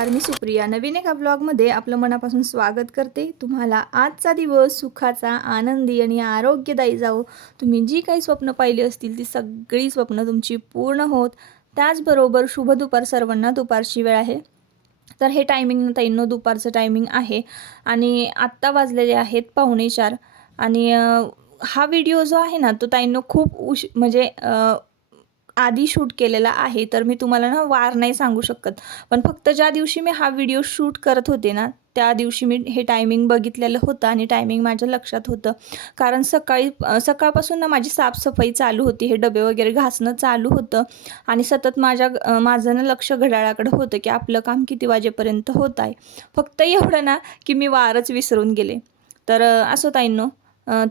नमस्कार, मी सुप्रिया नवीन एका ब्लॉगमध्ये आपलं मनापासून स्वागत करते। तुम्हाला आजचा दिवस सुखाचा, आनंदी आणि आरोग्यदायी जावो। तुम्ही जी काही स्वप्न पाहिली असतील ती सगळी स्वप्न तुमची पूर्ण होत। त्याचबरोबर शुभ दुपार सर्वांना। दुपारची वेळ आहे, तर हे टायमिंग ताईंनो दुपारचं टायमिंग आहे आणि आत्ता वाजलेले आहेत 3:45 आणि हा व्हिडिओ जो आहे ना तो ताईंनो खूप म्हणजे आधी शूट केलेला आहे। तर मी तुम्हाला ना वार नाही सांगू शकत, पण फक्त ज्या दिवशी मी हा व्हिडिओ शूट करत होते ना त्या दिवशी मी हे टायमिंग बघितलेलं होतं आणि टायमिंग माझ्या लक्षात होतं। कारण सकाळपासून ना माझी साफसफाई चालू होती, हे डबे वगैरे घासणं चालू होतं आणि सतत माझं ना लक्ष घड्याळाकडे होतं की आपलं काम किती वाजेपर्यंत होत आहे। फक्त एवढं ना की मी वारच विसरून गेले। तर असो ताईंनो,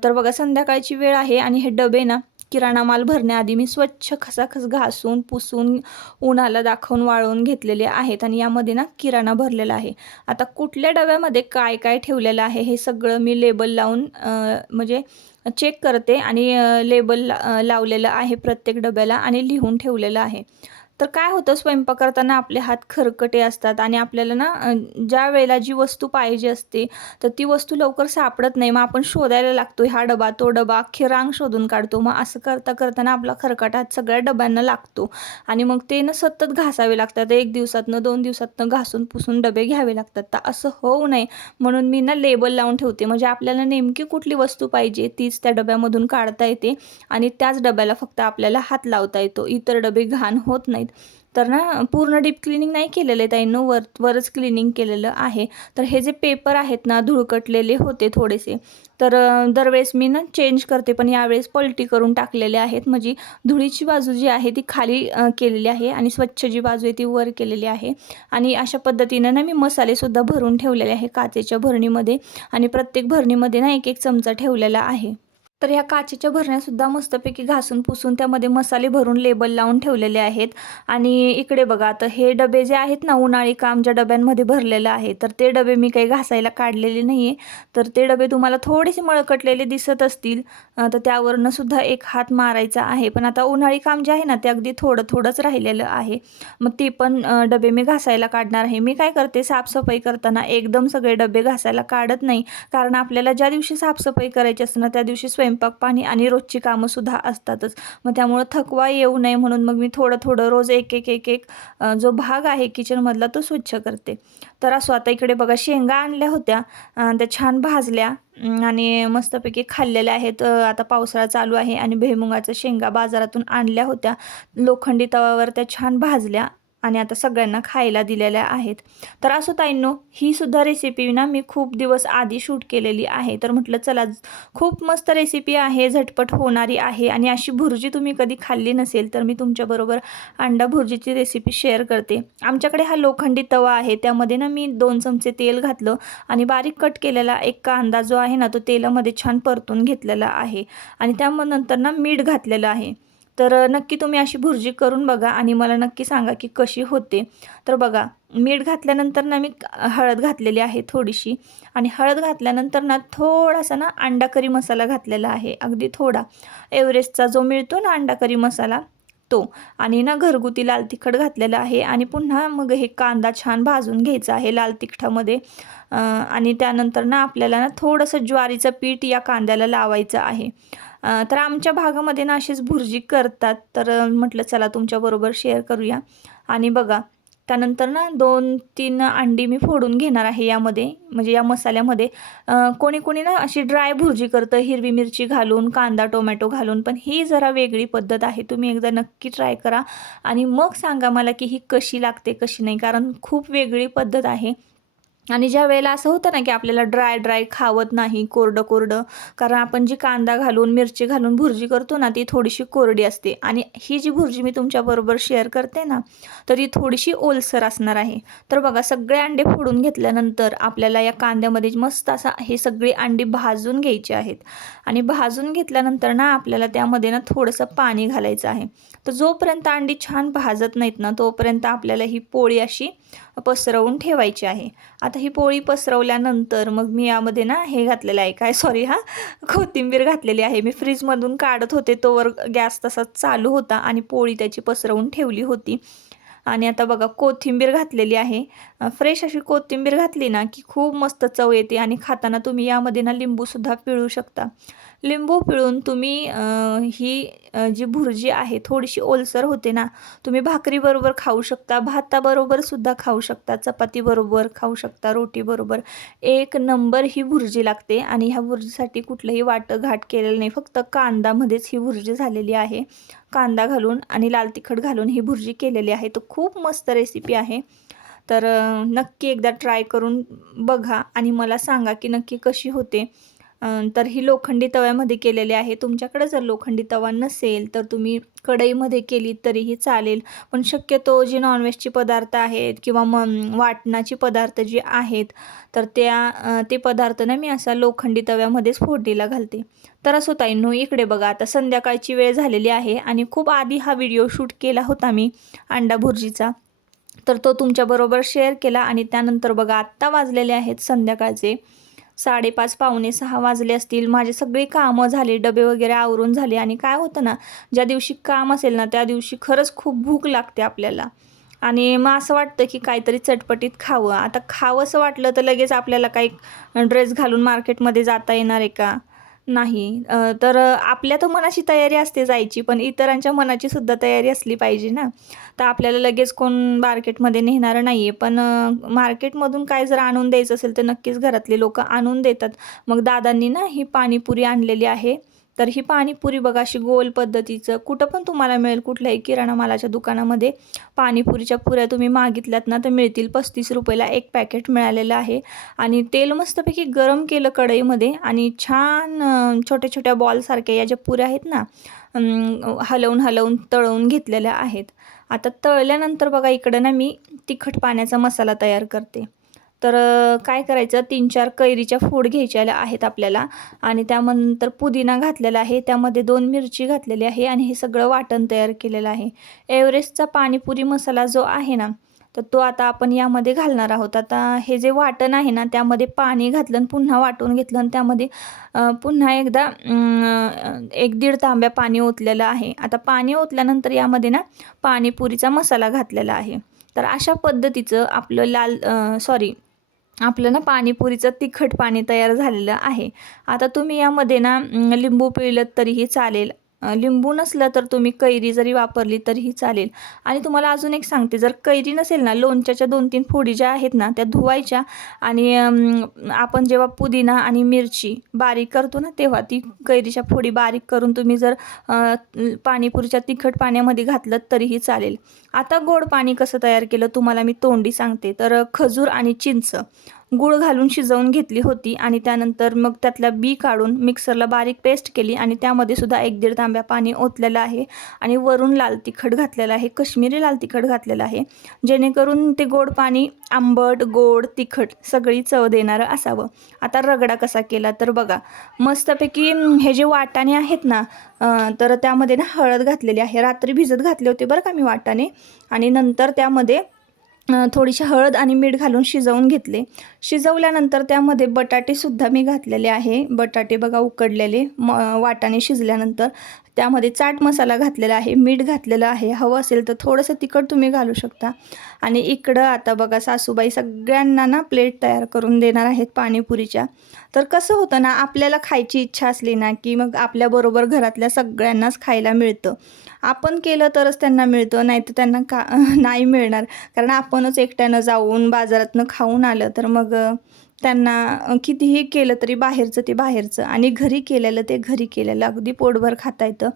तर बघा संध्याकाळची वेळ आहे आणि हे डबे ना किराणा माल भरण्याआधी मी स्वच्छ खसाखस घासून पुसून उन्हाला दाखवून वाळवून घेतलेले आहेत आणि यामध्ये ना किराणा भरलेला आहे। आता कुठल्या डब्यामध्ये काय काय ठेवलेलं आहे हे सगळं मी लेबल लावून म्हणजे चेक करते आणि लेबल लावलेलं आहे प्रत्येक डब्याला आणि लिहून ठेवलेलं आहे। तर काय होतं, स्वयंपाक करताना आपले हात खरकटे असतात आणि आपल्याला ना ज्या वेळेला जी वस्तू पाहिजे असते तर ती वस्तू लवकर सापडत नाही। मग आपण शोधायला लागतो, हा डबा तो डबा, अख्खी रांग शोधून काढतो। मग असं करता करताना आपला खरकटा हात सगळ्या डब्यांना लागतो आणि मग ते ना सतत घासावे लागतात। 1 दिवसातनं 2 दिवसातनं घासून पुसून डबे घ्यावे लागतात। तर असं होऊ नये म्हणून मी ना लेबल लावून ठेवते, म्हणजे आपल्याला नेमकी कुठली वस्तू पाहिजे तीच त्या डब्यामधून काढता येते आणि त्याच डब्याला फक्त आपल्याला हात लावता येतो, इतर डबे घाण होत नाहीत। तर ना पूर्ण डीप क्लिनिंग नाही केलेलं आहे ताईंनो, वरच क्लिनिंग केलेलं आहे। तर हे जे पेपर आहेत ना धुळकटलेले होते थोडेसे, तर दरवेळेस मी ना चेंज करते, पण यावेळेस पलटी करून टाकलेले आहेत। म्हणजे धुळीची बाजू जी आहे ती खाली केलेली आहे आणि स्वच्छ जी बाजू आहे ती वर केलेली आहे। आणि अशा पद्धतीने ना मी मसालेसुद्धा भरून ठेवलेले आहे काचेच्या भरणीमध्ये आणि प्रत्येक भरणीमध्ये ना 1-1 चमचा ठेवलेला आहे। तर ह्या काचेच्या भरण्यासुद्धा मस्तपैकी घासून पुसून त्यामध्ये मसाले भरून लेबल लावून ठेवलेले आहेत। आणि इकडे बघा, आता हे डबे जे आहेत ना उन्हाळी काम ज्या डब्यांमध्ये भरलेलं आहे, तर ते डबे मी काही घासायला काढलेले नाही आहे। तर ते डबे तुम्हाला थोडेसे मळकटलेले दिसत असतील, तर त्यावरनं सुद्धा एक हात मारायचा आहे। पण आता उन्हाळी काम जे आहे ना ते अगदी थोडं थोडंच राहिलेलं आहे, मग ते पण डबे मी घासायला काढणार आहे। मी काय करते, साफसफाई करताना एकदम सगळे डबे घासायला काढत नाही, कारण आपल्याला ज्या दिवशी साफसफाई करायची असते ना त्या दिवशी स्वयंपाक पाणी आणि रोजची कामंसुद्धा असतातच। मग त्यामुळं थकवा येऊ नये म्हणून मग मी थोडं थोडं रोज एक जो भाग आहे किचनमधला तो स्वच्छ करते। तर असो, आता इकडे बघा शेंगा आणल्या होत्या, त्या छान भाजल्या आणि मस्तपैकी खाल्लेल्या आहेत। आता पावसाळा चालू आहे आणि भुईमुगाच्या शेंगा बाजारातून आणल्या होत्या, लोखंडी तव्यावर त्या छान भाजल्या आणि आता सगळ्यांना खायला दिलेल्या आहेत। तर असो ताईंनो, ही सुद्धा रेसिपी ना मी खूप दिवस आधी शूट केलेली आहे। तर म्हटलं चला, खूप मस्त रेसिपी आहे, झटपट होणारी आहे आणि अशी भुर्जी तुम्ही कधी खाल्ली नसेल तर मी तुमच्याबरोबर अंडा भुर्जीची रेसिपी शेअर करते। आमच्याकडे हा लोखंडी तवा आहे, त्यामध्ये ना मी 2 चमचे तेल घातलं आणि बारीक कट केलेला एक कांदा जो आहे ना तो तेलामध्ये छान परतून घेतलेला आहे आणि त्यानंतर ना मीठ घातलेलं आहे। तर नक्की तुम्ही अशी भुर्जी करून बघा आणि मला नक्की सांगा की कशी होते। तर बघा, मीठ घातल्यानंतर ना मी हळद घातलेली आहे थोडीशी आणि हळद घातल्यानंतर ना थोडासा ना अंडा करी मसाला घातलेला आहे, अगदी थोडा, एव्हरेस्टचा जो मिळतो ना अंडा करी मसाला तो, आणि ना घरगुती लाल तिखट घातलेलं आहे आणि पुन्हा मग हे कांदा छान भाजून घ्यायचा आहे लाल तिखटामध्ये। आणि त्यानंतर ना आपल्याला ना थोडंसं ज्वारीचं पीठ या कांद्याला लावायचं आहे। तर आमच्या भागामध्ये ना अशीच भुर्जी करतात, तर म्हटलं चला तुमच्याबरोबर शेअर करूया। आणि बघा, त्यानंतर ना 2-3 अंडी मी फोडून घेणार आहे यामध्ये, म्हणजे या मसाल्यामध्ये। कोणी कोणी ना अशी ड्राय भुर्जी करतं हिरवी मिरची घालून, कांदा टोमॅटो घालून, पण ही जरा वेगळी पद्धत आहे। तुम्ही एकदा नक्की ट्राय करा आणि मग सांगा मला की ही कशी लागते कशी नाही, कारण खूप वेगळी पद्धत आहे। आणि ज्या वेळेला असं होतं ना की आपल्याला ड्राय खावत नाही, कोरडं कोरडं, कारण आपण जी कांदा घालून मिरची घालून भुर्जी करतो ना ती थोडीशी कोरडी असते आणि ही जी भुर्जी मी तुमच्याबरोबर शेअर करते ना तर ती थोडीशी ओलसर असणार आहे। तर बघा, सगळे अंडे फोडून घेतल्यानंतर आपल्याला या कांद्यामध्ये मस्त असा हे सगळी अंडी भाजून घ्यायची आहेत आणि भाजून घेतल्यानंतर ना आपल्याला त्यामध्ये ना थोडंसं पाणी घालायचं आहे। तर जोपर्यंत अंडी छान भाजत नाहीत ना तोपर्यंत आपल्याला ही पोळी अशी पसरवून ठेवायची आहे। आता ही पोळी पसरवल्यानंतर मग मी यामध्ये ना हे घातलेलं आहे, काय सॉरी कोथिंबीर घातलेली आहे। मी फ्रीजमधून काढत होते तोवर गॅस तसाच चालू होता आणि पोळी त्याची पसरवून ठेवली होती। आणि आता बघा कोथिंबीर घातलेली आहे. फ्रेश अशी कोथिंबीर घातली ना की खूप मस्त चव येते आणि खाताना तुम्ही यामध्ये ना लिंबूसुद्धा पिळू शकता. लिंबू पिळून तुम्ही ही जी भुर्जी आहे थोडीशी ओलसर होते ना, तुम्ही भाकरीबरोबर खाऊ शकता, भाताबरोबर सुद्धा खाऊ शकता, चपातीबरोबर खाऊ शकता, रोटीबरोबर. एक नंबर ही भुर्जी लागते आणि ह्या भुर्जीसाठी कुठलंही वाटघाट केलेलं नाही. फक्त कांदामध्येच ही भुर्जी झालेली आहे. कांदा घालून आणि लाल तिखट घालून ही भुर्जी केलेली आहे. तर खूप मस्त रेसिपी आहे. तर नक्की एकदा ट्राय करून बघा आणि मला सांगा की नक्की कशी होते. तर ही लोखंडी तव्यामध्ये केलेली आहे. तुमच्याकडे जर लोखंडी तवा नसेल तर तुम्ही कढईमध्ये केली तरीही चालेल. पण शक्यतो जे नॉनव्हेजचे पदार्थ आहेत किंवा वाटणाचे पदार्थ जे आहेत तर ते पदार्थ ना मी असा लोखंडी तव्यामध्येच फोडणीला घालते. तर असो ताईंनो, इकडे बघा आता संध्याकाळची वेळ झालेली आहे आणि खूप आधी हा व्हिडिओ शूट केला होता मी अंडा भुर्जीचा. तर तो तुमच्याबरोबर शेअर केला आणि त्यानंतर बघा आत्ता वाजलेले आहेत संध्याकाळचे 5:30 पावणे 6 वाजले असतील. माझे सगळे कामं झाले, डबे वगैरे आवरून झाले आणि काय होतं ना, ज्या दिवशी काम असेल ना त्या दिवशी खरंच खूप भूक लागते आपल्याला आणि मग असं वाटतं की काहीतरी चटपटीत खावं. आता खावंसं वाटलं तर लगेच आपल्याला काही ड्रेस घालून मार्केटमध्ये जाता येणार आहे का? नाही. तर आपल्या तर मनाची तयारी असते जायची, पण इतरांच्या मनाची सुद्धा तयारी असली पाहिजे ना. तर आपल्याला लगेच कोण मार्केटमध्ये नेणारं नाही आहे. पण मार्केटमधून काय जर आणून द्यायचं असेल तर नक्कीच घरातले लोकं आणून देतात. मग दादांनी ना ही पाणीपुरी आणलेली आहे. तर ही पाणीपुरी बघा अशी गोल पद्धतीचं कुठं पण तुम्हाला मिळेल, कुठल्याही किराणा मालाच्या दुकानामध्ये पाणीपुरीच्या पुऱ्या तुम्ही मागितल्यात ना तर मिळतील. 35 रुपयाला एक पॅकेट मिळालेलं आहे आणि तेल मस्तपैकी गरम केलं कढईमध्ये आणि छान छोट्या छोट्या बॉलसारख्या या ज्या पुऱ्या आहेत ना हलवून हलवून तळून घेतलेल्या आहेत. आता तळल्यानंतर बघा इकडं ना मी तिखट पाण्याचा मसाला तयार करते. तर काय करायचं, 3-4 कैरीच्या फोड घ्यायच्या आहेत आपल्याला आणि त्यानंतर पुदिना घातलेला आहे, त्यामध्ये 2 मिरची घातलेली आहे आणि हे सगळं वाटण तयार केलेलं आहे. एव्हरेस्टचा पाणीपुरी मसाला जो आहे ना तर तो आता आपण यामध्ये घालणार आहोत. आता हे जे वाटण आहे ना त्यामध्ये पाणी घातलं आणि पुन्हा वाटून घेतलं आणि त्यामध्ये पुन्हा एकदा 1-1.5 तांब्या पाणी ओतलेलं आहे. आता पाणी ओतल्यानंतर यामध्ये ना पाणीपुरीचा मसाला घातलेला आहे. तर अशा पद्धतीचं आपलं ना पाणीपुरीचं तिखट पाणी तयार झालेलं आहे. आता तुम्ही यामध्ये ना लिंबू पिळलं तरीही चालेल. लिंबू नसलं तर तुम्ही कैरी जरी वापरली तरीही चालेल. आणि तुम्हाला अजून एक सांगते, जर कैरी नसेल ना लोणच्याच्या 2-3 फोडी ज्या आहेत ना त्या धुवायच्या आणि आपण जेव्हा पुदिना आणि मिरची बारीक करतो ना तेव्हा ती कैरीच्या फोडी बारीक करून तुम्ही जर पाणीपुरीच्या तिखट पाण्यामध्ये घातलं तरीही चालेल. आता गोड पाणी कसं तयार केलं तुम्हाला मी तोंडी सांगते. तर खजूर आणि चिंच गूळ घालून शिजवून घेतली होती आणि त्यानंतर मग त्यातल्या बी काढून मिक्सरला बारीक पेस्ट केली आणि त्यामध्ये सुद्धा 1-1.5 तांब्या पाणी ओतलेलं आहे आणि वरून लाल तिखट घातलेलं आहे, कश्मीरी लाल तिखट घातलेलं आहे, जेणेकरून ते गोड पाणी आंबट गोड तिखट सगळी चव देणारं असावं. आता रगडा कसा केला तर बघा मस्तपैकी हे जे वाटाणे आहेत ना तर त्यामध्ये ना हळद घातलेली आहे. रात्री भिजत घातले होते बरं का मी वाटाणे आणि नंतर त्यामध्ये थोडीशी हळद आणि मीठ घालून शिजवून घेतले. शिजवल्यानंतर त्यामध्ये बटाटेसुद्धा मी घातलेले आहे. बटाटे बघा उकडलेले वाटाणे शिजल्यानंतर त्यामध्ये चाट मसाला घातलेला आहे, मीठ घातलेलं आहे. हवं असेल तर थोडंसं तिखट तुम्ही घालू शकता. आणि इकडं आता बघा सासूबाई सगळ्यांना ना प्लेट तयार करून देणार आहेत पाणीपुरीच्या. तर कसं होतं ना आपल्याला खायची इच्छा असली ना की मग आपल्याबरोबर घरातल्या सगळ्यांनाच खायला मिळतं. आपण केलं तरच त्यांना मिळतं, नाही तर त्यांना नाही मिळणार. कारण आपणच एकट्यानं जाऊन बाजारातनं खाऊन आलं तर मग त्यांना कितीही केलं तरी बाहेरचं ते बाहेरचं आणि घरी केलेलं ते घरी केलेलं अगदी पोटभर खाता येतं.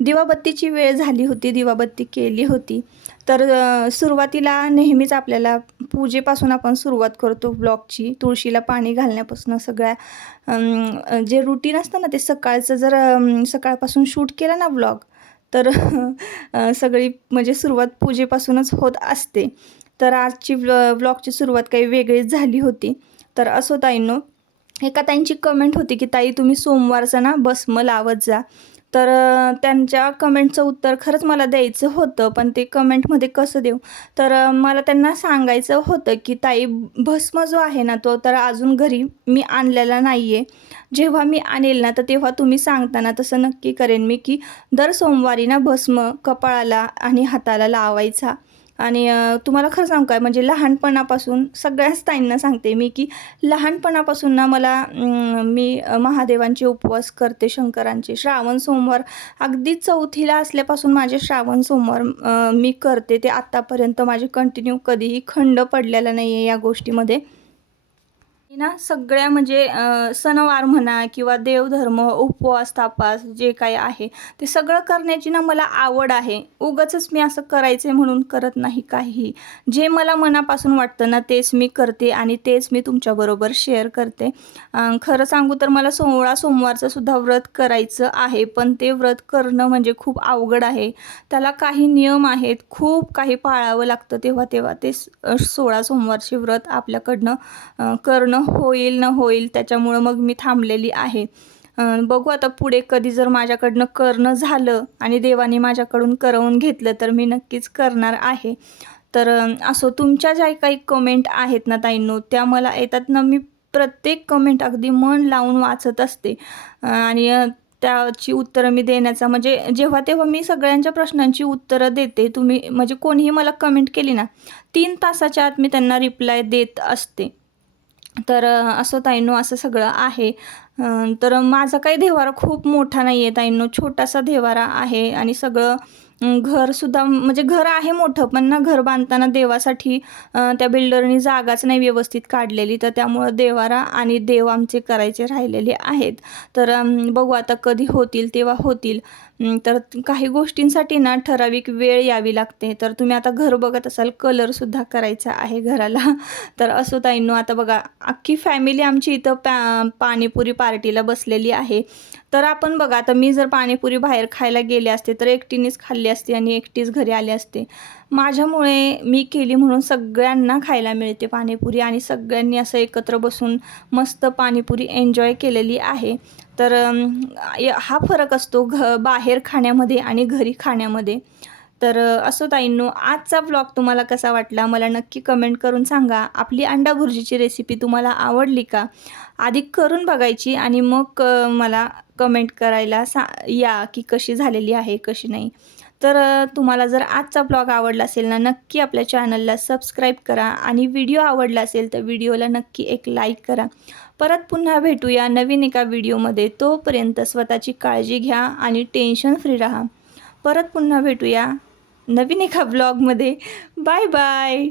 दिवाबत्तीची वेळ झाली होती, दिवाबत्ती केली होती. तर सुरुवातीला नेहमीच आपल्याला पूजेपासून आपण सुरुवात करतो ब्लॉगची. तुळशीला पाणी घालण्यापासून सगळ्या जे रुटीन असतं ना ते सकाळचं जर सकाळपासून शूट केलं ना ब्लॉग तर सगळी म्हणजे सुरुवात पूजेपासूनच होत असते. तर आजची ब्लॉगची सुरुवात काही वेगळीच झाली होती. तर असो ताईंनो, एका ताईंची कमेंट होती की ताई तुम्ही सोमवारचं ना भस्म लावत जा. तर त्यांच्या कमेंटचं उत्तर खरंच मला द्यायचं होतं, पण ते कमेंटमध्ये कसं देऊ. तर मला त्यांना सांगायचं होतं की ताई भस्म जो आहे ना तो तर अजून घरी मी आणलेला नाही आहे. जेव्हा मी आणेल ना तर तेव्हा तुम्ही सांगताना तसं नक्की करेन मी की दर सोमवारी ना भस्म कपाळाला आणि हाताला लावायचा आणि तुम्हाला खरं सांगू काय, म्हणजे लहानपणापासून सगळ्याच ताईंना सांगते मी, की लहानपणापासून ना मला मी महादेवांचे उपवास करते, शंकरांचे. श्रावण सोमवार अगदी 4थीला असल्यापासून माझे श्रावण सोमवार मी करते. ते आत्तापर्यंत माझे कंटिन्यू कधीही खंड पडलेला नाही आहे या गोष्टीमध्ये. मी ना सगळ्या म्हणजे सणवार म्हणा किंवा देवधर्म, उपवास, तापास जे काही आहे, ते सगळं करण्याची ना मला आवड आहे. उगाचच मी असं करायचं म्हणून करत नाही काहीही. जे मला मनापासून वाटतं ना, तेच मी करते आणि तेच मी तुमच्याबरोबर शेअर करते. खरं सांगू तर मला 16 सोमवारचं सुद्धा व्रत करायचं आहे, पण ते व्रत करणं म्हणजे खूप अवघड आहे. त्याला काही नियम आहेत, खूप काही पाळावं लागतं. तेव्हा ते 16 सोमवारचे व्रत आपल्याकडनं करणं होईल न होईल, त्याच्यामुळं मग मी थांबलेली आहे. बघू आता पुढे कधी जर माझ्याकडनं करणं झालं आणि देवाने माझ्याकडून करवून घेतलं तर मी नक्कीच करणार आहे. तर असो, तुमच्या ज्या काही कमेंट आहेत ना ताईंनो, त्या मला येतात ना, मी प्रत्येक कमेंट अगदी मन लावून वाचत असते. आणि त्याची उत्तरं मी देण्याचा म्हणजे जेव्हा तेव्हा मी सगळ्यांच्या प्रश्नांची उत्तरं देते. तुम्ही म्हणजे कोणीही मला कमेंट केली ना, 3 तासाच्या आत मी त्यांना रिप्लाय देत असते. तर असं ताईंनो, असं सगळं आहे. तर माझा काही देव्हारा खूप मोठा नाही आहे ताईंनो, छोटासा देव्हारा आहे. आणि सगळं घरसुद्धा म्हणजे घर आहे मोठं, पण ना घर बांधताना देवासाठी त्या बिल्डरनी जागाच नाही व्यवस्थित काढलेली, तर त्यामुळं देव्हारा आणि देव आमचे करायचे राहिलेले आहेत. तर बघू आता कधी होतील तेव्हा होतील. तर काही गोष्टींसाठी ना ठराविक वेळ यावी लागते. तर तुम्ही आता घर बघत असाल, कलरसुद्धा करायचा आहे घराला. तर असो ताईंनो, आता बघा अख्खी फॅमिली आमची इथं पाणीपुरी पार्टीला बसलेली आहे. तर आपण बघा, आता मी जर पाणीपुरी बाहेर खायला गेले असते तर एकटीनेच खाल्ली असते आणि एकटीच घरी आले असते. माझ्यामुळे मी केली म्हणून सगळ्यांना खायला मिळते पाणीपुरी आणि सगळ्यांनी असं एकत्र बसून मस्त पाणीपुरी एन्जॉय केलेली आहे. तर हा फरक असतो बाहेर खाण्यामध्ये आणि घरी खाण्यामध्ये. तर असो ताईंनो, आजचा ब्लॉग तुम्हाला कसा वाटला मला नक्की कमेंट करून सांगा. आपली अंडा भुर्जीची रेसिपी तुम्हाला आवडली का? आधी करून बघायची आणि मग मला कमेंट करायला या की कशी झालेली आहे, कशी नाही. तर तुम्हाला जर आजचा ब्लॉग आवडला असेल ना, नक्की आपल्या चॅनलला सबस्क्राईब करा आणि व्हिडिओ आवडला असेल तर व्हिडिओला नक्की एक लाईक करा. परत पुन्हा भेटूया नवीन एका व्हिडिओमध्ये. तोपर्यंत स्वतःची काळजी घ्या आणि टेन्शन फ्री राहा. परत पुन्हा भेटूया नवीन एका ब्लॉगमध्ये. Bye bye.